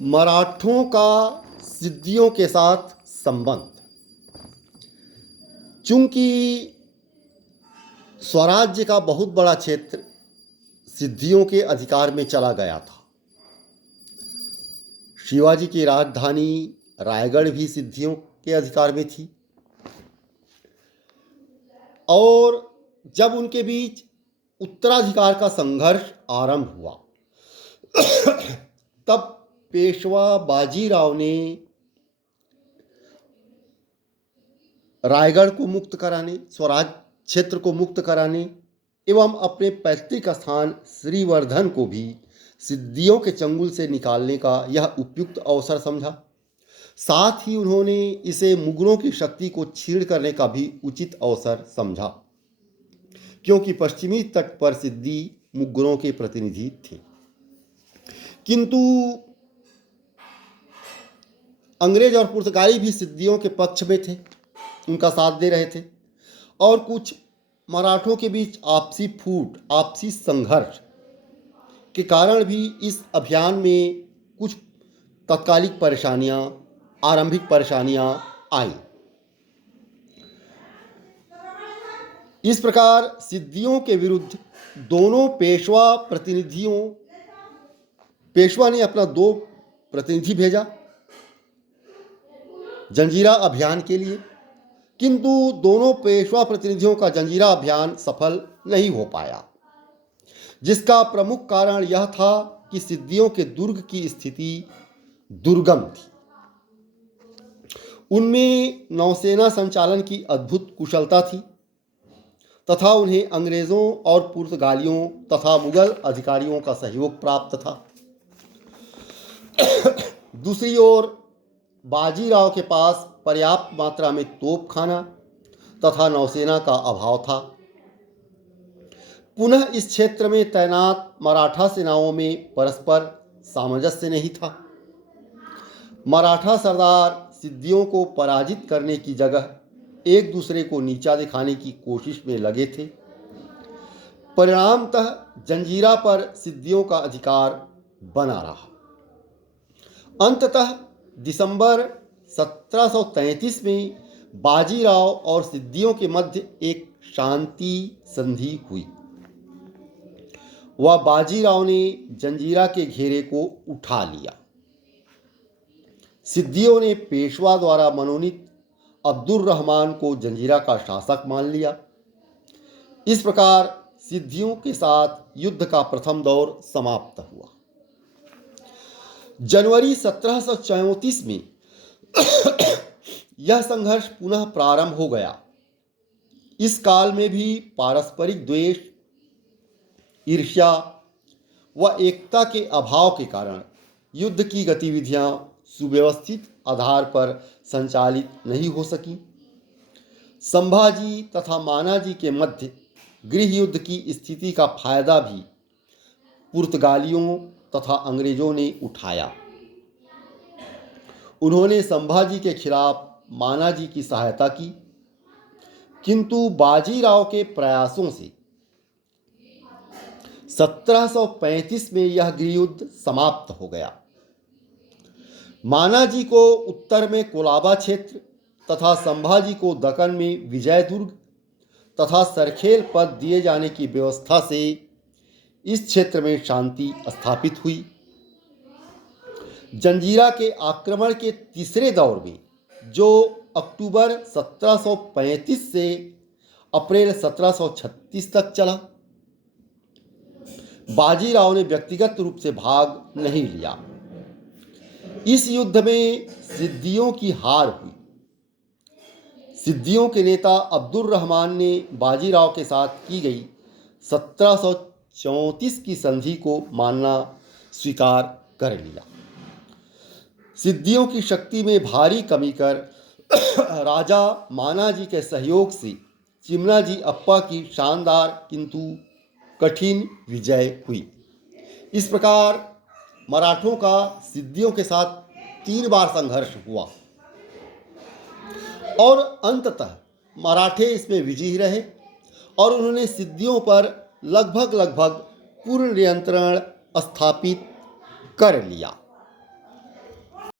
मराठों का सिद्दियों के साथ संबंध। चूंकि स्वराज्य का बहुत बड़ा क्षेत्र सिद्दियों के अधिकार में चला गया था, शिवाजी की राजधानी रायगढ़ भी सिद्दियों के अधिकार में थी, और जब उनके बीच उत्तराधिकार का संघर्ष आरंभ हुआ तब पेशवा बाजीराव ने रायगढ़ को मुक्त कराने, स्वराज क्षेत्र को मुक्त कराने एवं अपने पैतृक स्थान श्रीवर्धन को भी सिद्दियों के चंगुल से निकालने का यह उपयुक्त अवसर समझा। साथ ही उन्होंने इसे मुगलों की शक्ति को छीड़ करने का भी उचित अवसर समझा, क्योंकि पश्चिमी तट पर सिद्दी मुगलों के प्रतिनिधि थे। किंतु अंग्रेज और पुर्तगाली भी सिद्दियों के पक्ष में थे, उनका साथ दे रहे थे, और कुछ मराठों के बीच आपसी फूट, आपसी संघर्ष के कारण भी इस अभियान में कुछ तत्कालिक परेशानियां, आरंभिक परेशानियां आई। इस प्रकार सिद्दियों के विरुद्ध दोनों पेशवा ने अपना 2 प्रतिनिधि भेजा जंजीरा अभियान के लिए, किंतु दोनों पेशवा प्रतिनिधियों का जंजीरा अभियान सफल नहीं हो पाया, जिसका प्रमुख कारण यह था कि सिद्दियों के दुर्ग की स्थिति दुर्गम थी। उनमें नौसेना संचालन की अद्भुत कुशलता थी तथा उन्हें अंग्रेजों और पुर्तगालियों तथा मुगल अधिकारियों का सहयोग प्राप्त था। दूसरी ओर बाजीराव के पास पर्याप्त मात्रा में तोपखाना तथा नौसेना का अभाव था। पुनः इस क्षेत्र में तैनात मराठा सेनाओं में परस्पर सामंजस्य नहीं था। मराठा सरदार सिद्दियों को पराजित करने की जगह एक दूसरे को नीचा दिखाने की कोशिश में लगे थे। परिणामतः जंजीरा पर सिद्दियों का अधिकार बना रहा। अंततः दिसंबर 1733 में बाजीराव और सिद्दियों के मध्य एक शांति संधि हुई। वह बाजीराव ने जंजीरा के घेरे को उठा लिया। सिद्दियों ने पेशवा द्वारा मनोनीत अब्दुल रहमान को जंजीरा का शासक मान लिया। इस प्रकार सिद्दियों के साथ युद्ध का प्रथम दौर समाप्त हुआ। जनवरी 1734 में यह संघर्ष पुनः प्रारंभ हो गया। इस काल में भी पारस्परिक द्वेष, ईर्ष्या व एकता के अभाव के कारण युद्ध की गतिविधियां सुव्यवस्थित आधार पर संचालित नहीं हो सकी। संभाजी तथा मानाजी के मध्य गृह युद्ध की स्थिति का फायदा भी पुर्तगालियों तथा अंग्रेजों ने उठाया। उन्होंने संभाजी के खिलाफ मानाजी की सहायता की, किंतु बाजीराव के प्रयासों से 1735 में यह गृहयुद्ध समाप्त हो गया। मानाजी को उत्तर में कोलाबा क्षेत्र तथा संभाजी को दक्कन में विजयदुर्ग तथा सरखेल पद दिए जाने की व्यवस्था से इस क्षेत्र में शांति स्थापित हुई। जंजीरा के आक्रमण के तीसरे दौर में, जो अक्टूबर 1735 से अप्रैल 1736 तक चला, बाजीराव ने व्यक्तिगत रूप से भाग नहीं लिया। इस युद्ध में सिद्दियों की हार हुई। सिद्दियों के नेता अब्दुल रहमान ने बाजीराव के साथ की गई 1734 की संधि को मानना स्वीकार कर लिया। सिद्दियों की शक्ति में भारी कमी कर राजा मानाजी के सहयोग से चिमनाजी अप्पा की शानदार किंतु कठिन विजय हुई। इस प्रकार मराठों का सिद्दियों के साथ 3 बार संघर्ष हुआ और अंततः मराठे इसमें विजयी रहे और उन्होंने सिद्दियों पर लगभग पूर्ण नियंत्रण स्थापित कर लिया।